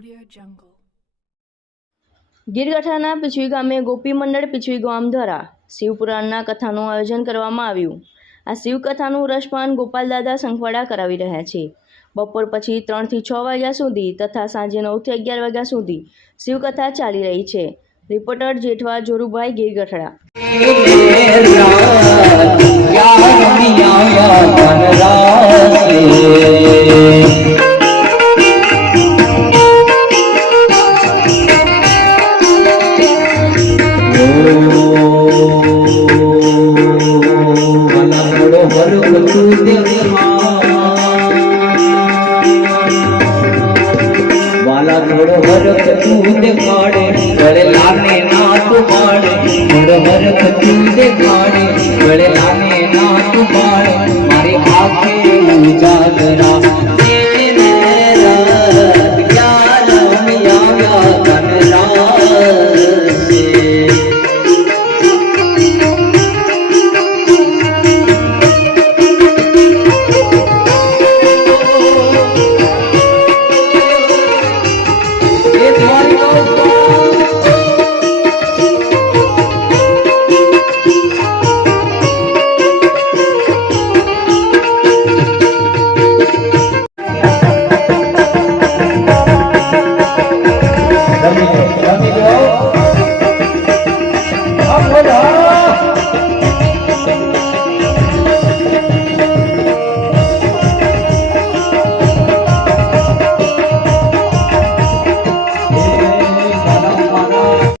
Audio Jungle. ગીરગઢાના પીછુઈ ગામે ગોપી મંડળ પીછુઈ ગામ દ્વારા શિવપુરાણના કથાનું આયોજન કરવામાં આવ્યું. આ શિવકથાનું રસપાન ગોપાલદાદા સંખવાડા કરાવી રહ્યા છે. બપોર પછી ત્રણથી છ વાગ્યા સુધી તથા સાંજે નવથી અગિયાર વાગ્યા સુધી શિવકથા ચાલી રહી છે. રિપોર્ટર જેઠવા જોરુભાઈ વાલા થોડો હરખ તું દેખાડે કરે લાને ના તું પાડે થોડો હરખ તું Ele